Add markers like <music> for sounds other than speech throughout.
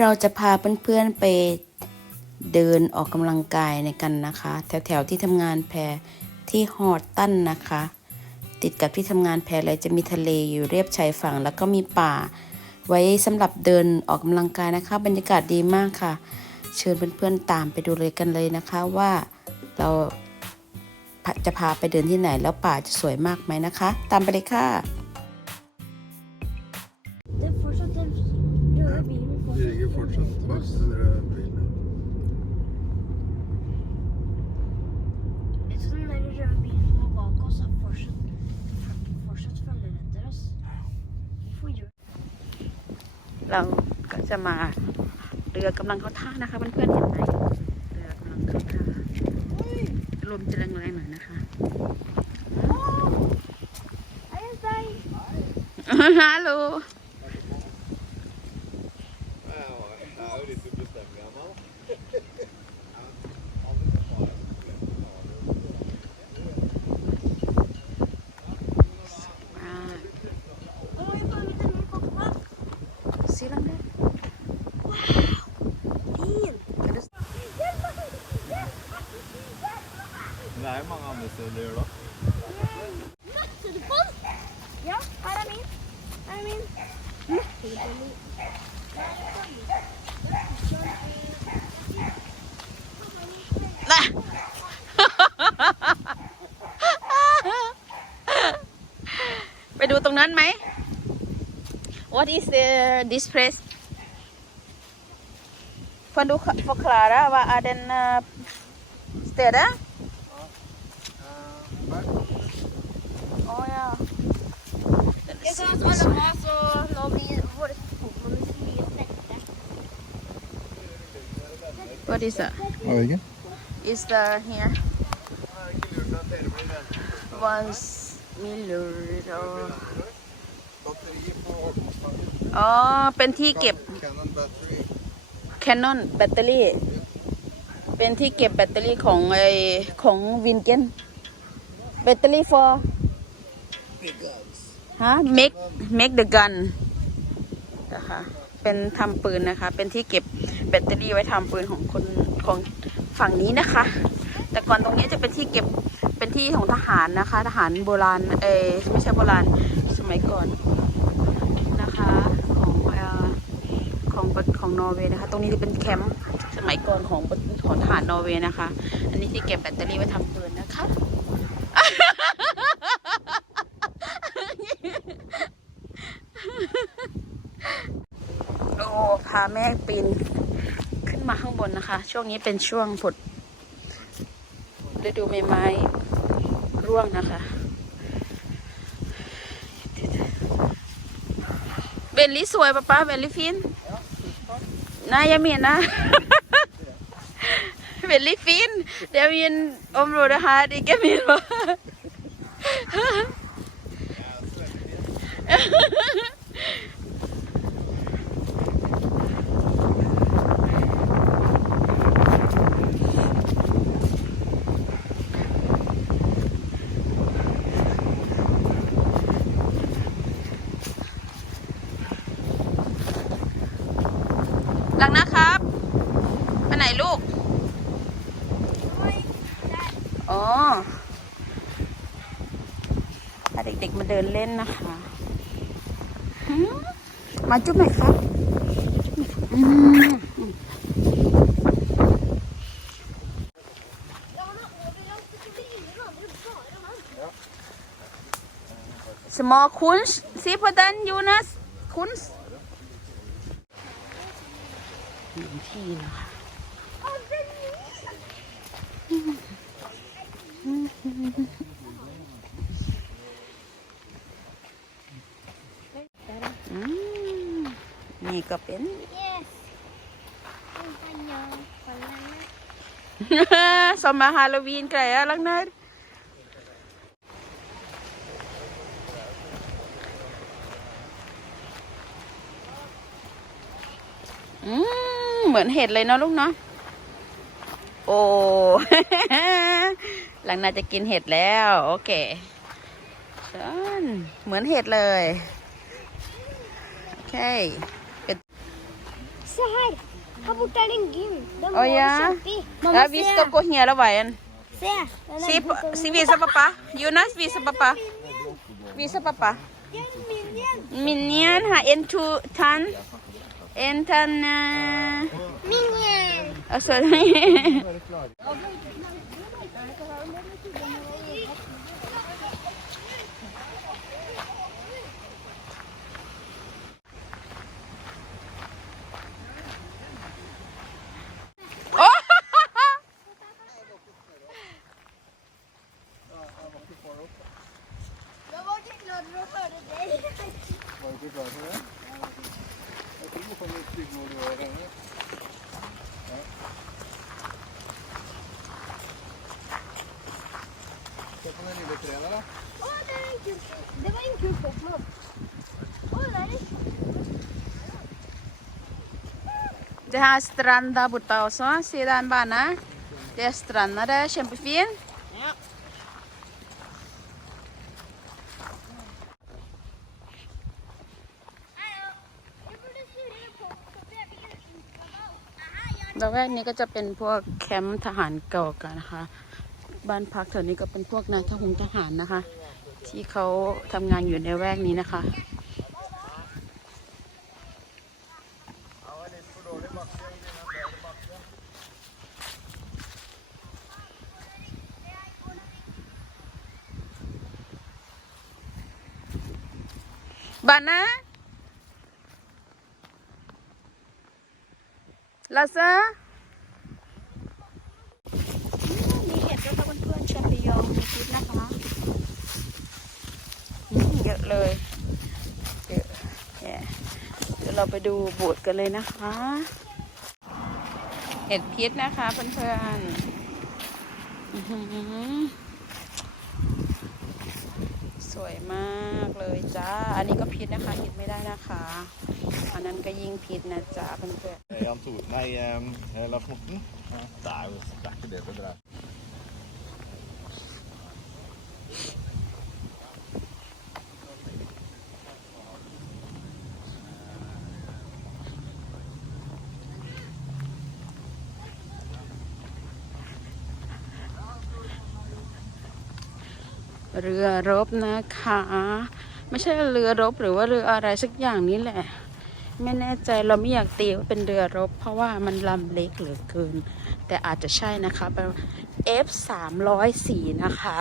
เราจะพาเพื่อนๆไปเดินออกกำลังกายในกันนะคะ แถวๆที่ทำงานแพรที่ฮอตตันนะคะ ติดกับที่ทำงานแพรเลยจะมีทะเลอยู่เรียบชายฝั่ง แล้วก็มีป่า ไว้สำหรับเดินออกกำลังกายนะคะ บรรยากาศดีมากค่ะ เชิญเพื่อนๆตามไปดูเลยกันเลยนะคะว่าเราจะพาไปเดินที่ไหนแล้วป่าจะสวยมากไหมนะคะ ตามไปเลยค่ะ เราก็จะมาเรือกำลังเข้าท่านะคะเพื่อนๆเห็นไหมเรือกำลังเข้าท่าลมจะแรงๆหน่อยนะคะ Hei, hei. ฮัลโหล Jeg er jo litt ubestemmelig av meg. อ่า Oi, bare litt ny pappa. สีลังเด้ Fin. Det er jo mange andre steder de gjør det. Møtte du på den? Ja, her er min. Her er min. Møtte du på den? น่ะไปดูตรงนั้นไหม What is the this place ฟันดู förklara vad är den Jeg sa at alle var så nå blir våre fotball mye sterkere. What is that? Jeg vet ikke. Is the here? Det er ikke lurt at dere blir ventet. Once Miller Batteri på Hortensbakken. อ๋อ เป็นที่เก็บ Canon battery. Canon แบตเตอรี่เป็นที่เก็บแบตเตอรี่ของไอของวินเกนแบตเตอรี่ for Big guns. ฮะ make make the gun นะคะเป็นทำปืนนะคะ เป็นที่เก็บแบตเตอรี่ไว้ทำปืนของคนของฝั่งนี้นะคะ แต่ก่อนตรงนี้จะเป็นที่เก็บเป็นที่ของทหารนะคะ ทหารโบราณเอไม่ใช่โบราณสมัยก่อนนะคะของเอ่อของของนอร์เวย์นะคะ ตรงนี้จะเป็นแคมป์สมัยก่อนของของทหารนอร์เวย์นะคะ อันนี้ที่เก็บแบตเตอรี่ไว้ทำปืนนะคะ โอ้พาแม่ปีนขึ้นมาข้างบนนะคะ ช่วงนี้เป็นช่วงผลฤดูใบไม้ร่วงนะคะ เบลลี่สวยปะป๊าเบลลี่ฟินนายามีนะ เบลลี่ฟินเดี๋ยวมีนอมโรดฮาดีแกมีนปะ หลังนะครับ ไปไหนลูก อ๋อ พาเด็กๆมาเดินเล่นนะคะมาจุ๊บหน่อยครับสมอคุณซีพดันยูนัสคุณหนึ่งที่นะคะอืม nye. อืม นี่ก็เป็น Yes. Den kan jeg forlenge. สมมาฮาโลวีนไก่อะลังนั้นอืมเหมือนเห็ดเลยเนาะลูกเนาะ โอ้ หลังนาจะกินเห็ดแล้ว โอเคเชิญเหมือนเห็ดเลย โอเค Shahar. Kabutalin game. Oh, yeah? Ah, visto ko niya raw yan. Si, si visa pa pa? Jonas, visa pa pa? Visa pa pa? Minion, ha? Into tan? Intan, uh... Minion. Oh, sorry. <laughs> er strand der borte også. Se den banen. Det er stranda. Det er kjempefin. Jeg burde surre med Pokémon, for jeg fikk en Instagram. Aha, jeg แล้วแวกนี้ก็จะเป็นพวกแคมป์ทหารเก่ากันนะคะ บ้านพักแถวนี้ก็เป็นพวกนายทหารทหารนะคะ ที่เขาทำงานอยู่ในแวกนี้นะคะบ้านนะลาซา มีเห็ดด้วยค่ะเพื่อนๆแชมปิญองมีพิษนะคะ อืมเยอะเลยเยอะแยเดี๋ยวเราไปดูโบสถ์กันเลยนะคะเห็ดพิษนะคะเพื่อนๆอื้อหือสวยมากเลยจ้า อันนี้ก็พิษนะคะกินไม่ได้นะคะ อันนั้นก็ยิ่งพิษนะจ๊ะเพื่อนๆ Jan Tore, nei, eh, Lars Morten. Det er jo det er ikke det det dreier ๆ เรือรบนะคะ ไม่ใช่เรือรบหรือว่าเรืออะไรสักอย่างนี้แหละ ไม่แน่ใจเราไม่อยากตีว่าเป็นเรือรบ เพราะว่ามันลำเล็กเหลือเกิน แต่อาจจะใช่นะคะเป็น F 3 0 4นะคะ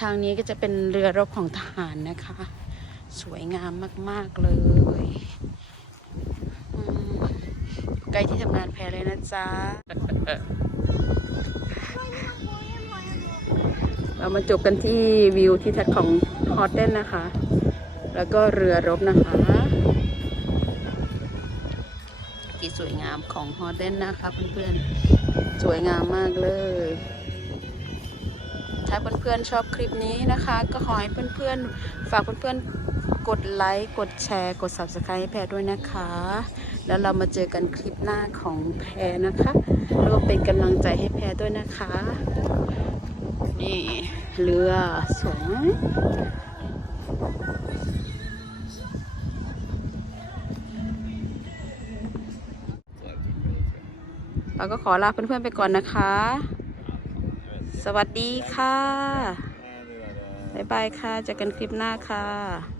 ทางนี้ก็จะเป็นเรือรบของทหารนะคะ สวยงามมาก ๆ เลยอยู่ใกล้ที่ทำงานแพรเลยนะจ๊ะ เรามาจบกันที่วิวที่ทัดของฮอตเดนนะคะ แล้วก็เรือรบนะคะ ที่สวยงามของฮอตเดนนะคะเพื่อนๆ สวยงามมากเลย ถ้าเพื่อนๆชอบคลิปนี้นะคะ ก็ขอให้เพื่อนๆ ฝากเพื่อนๆ กดไลค์ กดแชร์ กด subscribe ให้แพรด้วยนะคะ แล้วเรามาเจอกันคลิปหน้าของแพรนะคะรวมเป็นกำลังใจให้แพรด้วยนะคะ นี่เรือสวยเราก็ขอลาเพื่อนๆไปก่อนนะคะ สวัสดีค่ะ บ๊ายบายค่ะเจอกันคลิปหน้าค่ะ